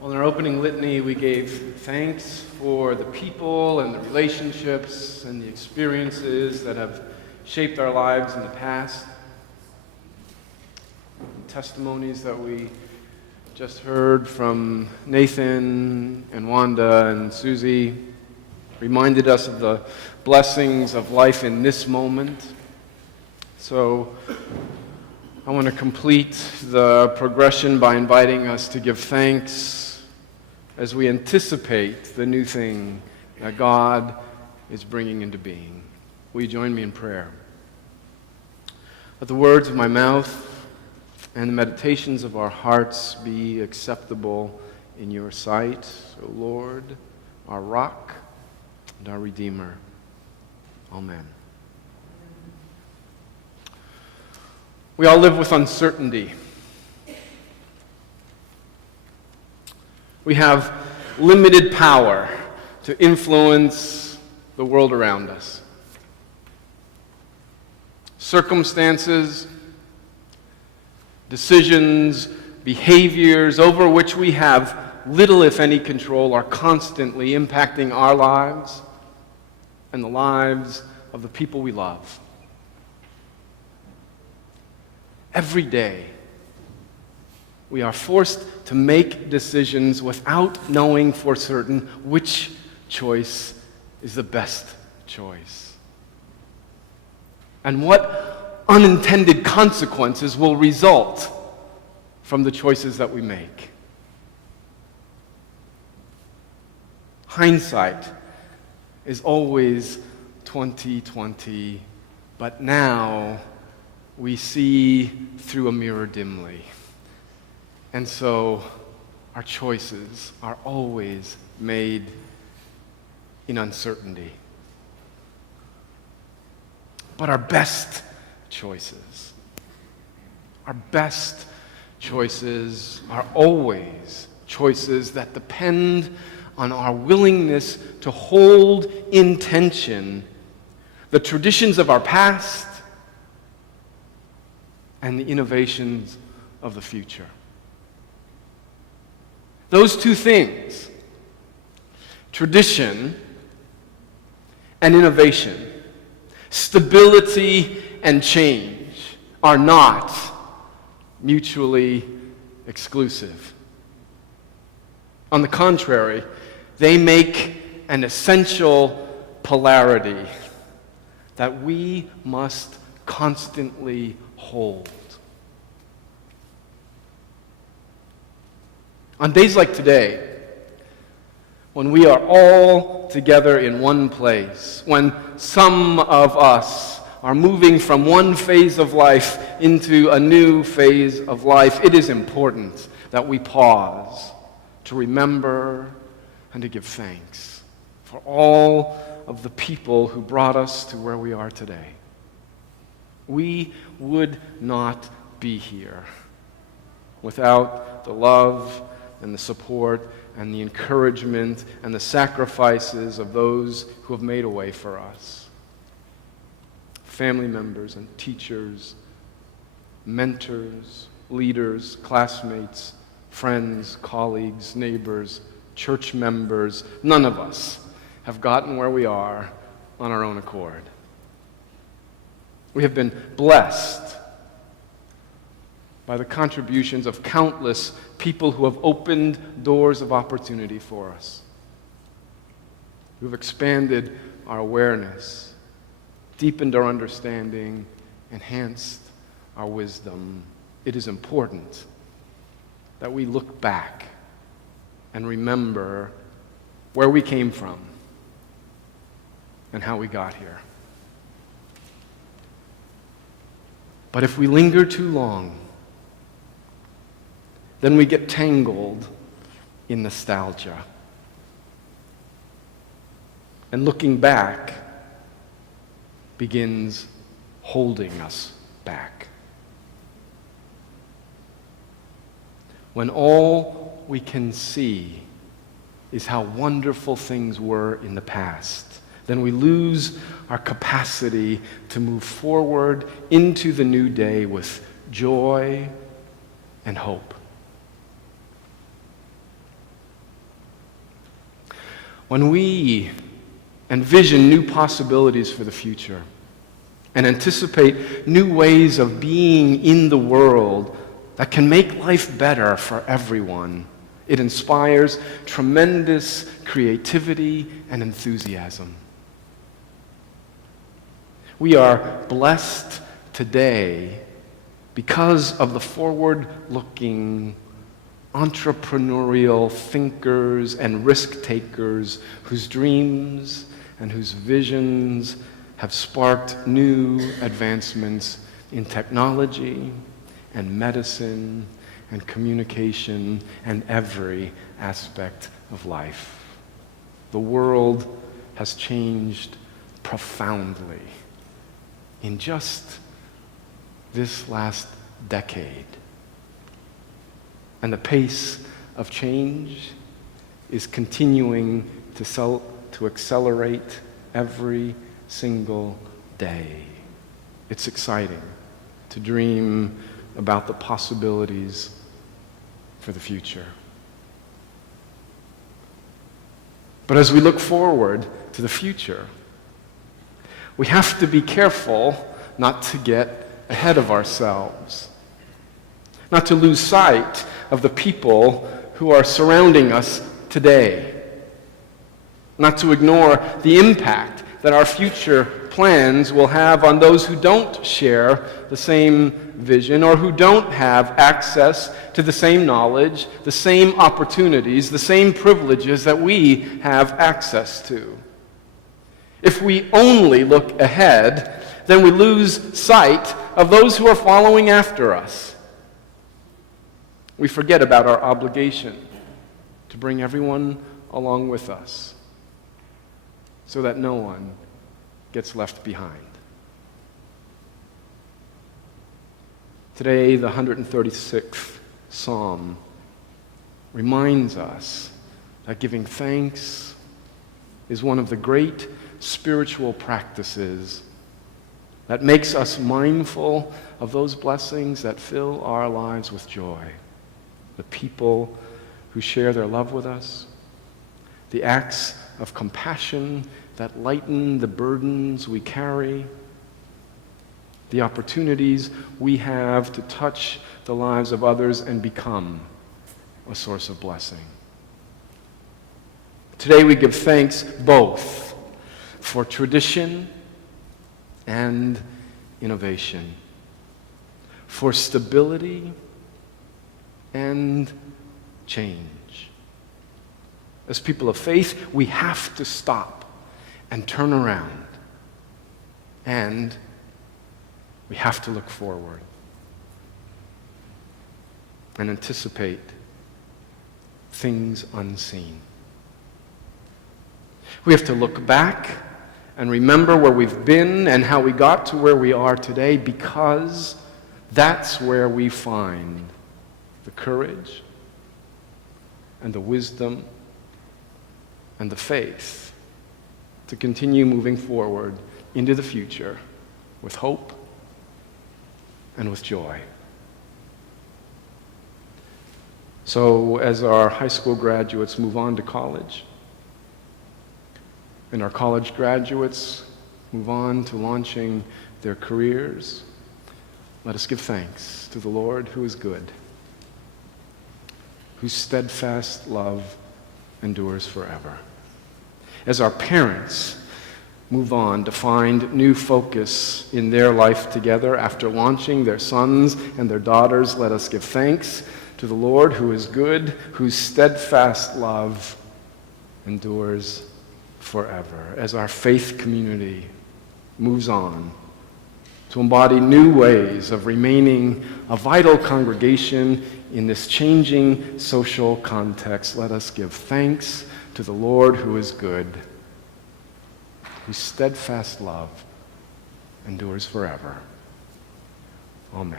Well, in our opening litany, we gave thanks for the people and the relationships and the experiences that have shaped our lives in the past. Testimonies that we just heard from Nathan and Wanda and Susie reminded us of the blessings of life in this moment. So I want to complete the progression by inviting us to give thanks as we anticipate the new thing that God is bringing into being. Will you join me in prayer? Let the words of my mouth and the meditations of our hearts be acceptable in your sight, O Lord, our rock and our Redeemer. Amen. We all live with uncertainty. We have limited power to influence the world around us. Circumstances, decisions, behaviors over which we have little, if any, control are constantly impacting our lives and the lives of the people we love. Every day, we are forced to make decisions without knowing for certain which choice is the best choice. And what unintended consequences will result from the choices that we make. Hindsight is always 20/20, but now we see through a mirror dimly. And so our choices are always made in uncertainty. But our best choices are always choices that depend on our willingness to hold in tension the traditions of our past and the innovations of the future. Those two things, tradition and innovation, stability and change, are not mutually exclusive. On the contrary, they make an essential polarity that we must constantly hold. On days like today, when we are all together in one place, when some of us are moving from one phase of life into a new phase of life, it is important that we pause to remember and to give thanks for all of the people who brought us to where we are today. We would not be here without the love and the support and the encouragement and the sacrifices of those who have made a way for us. Family members and teachers, mentors, leaders, classmates, friends, colleagues, neighbors, church members. None of us have gotten where we are on our own accord. We have been blessed by the contributions of countless people who have opened doors of opportunity for us, who have expanded our awareness, deepened our understanding, enhanced our wisdom. It is important that we look back and remember where we came from and how we got here. But if we linger too long, then we get tangled in nostalgia. And looking back begins holding us back. When all we can see is how wonderful things were in the past, then we lose our capacity to move forward into the new day with joy and hope. When we envision new possibilities for the future and anticipate new ways of being in the world that can make life better for everyone, it inspires tremendous creativity and enthusiasm. We are blessed today because of the forward-looking, entrepreneurial thinkers and risk-takers whose dreams and whose visions have sparked new advancements in technology and medicine and communication and every aspect of life. The world has changed profoundly in just this last decade. And the pace of change is continuing to accelerate every single day. It's exciting to dream about the possibilities for the future. But as we look forward to the future, we have to be careful not to get ahead of ourselves, not to lose sight of the people who are surrounding us today, not to ignore the impact that our future plans will have on those who don't share the same vision or who don't have access to the same knowledge, the same opportunities, the same privileges that we have access to. If we only look ahead, then we lose sight of those who are following after us. We forget about our obligation to bring everyone along with us so that no one gets left behind. Today, the 136th Psalm reminds us that giving thanks is one of the great spiritual practices that makes us mindful of those blessings that fill our lives with joy. The people who share their love with us, the acts of compassion that lighten the burdens we carry, the opportunities we have to touch the lives of others and become a source of blessing. Today we give thanks both for tradition and innovation, for stability and change. As people of faith, we have to stop and turn around, and we have to look forward and anticipate things unseen. We have to look back and remember where we've been and how we got to where we are today, because that's where we find the courage and the wisdom and the faith to continue moving forward into the future with hope and with joy. So as our high school graduates move on to college, and our college graduates move on to launching their careers, let us give thanks to the Lord who is good, whose steadfast love endures forever. As our parents move on to find new focus in their life together after launching their sons and their daughters, let us give thanks to the Lord who is good, whose steadfast love endures forever. As our faith community moves on to embody new ways of remaining a vital congregation in this changing social context, let us give thanks to the Lord who is good, whose steadfast love endures forever. Amen.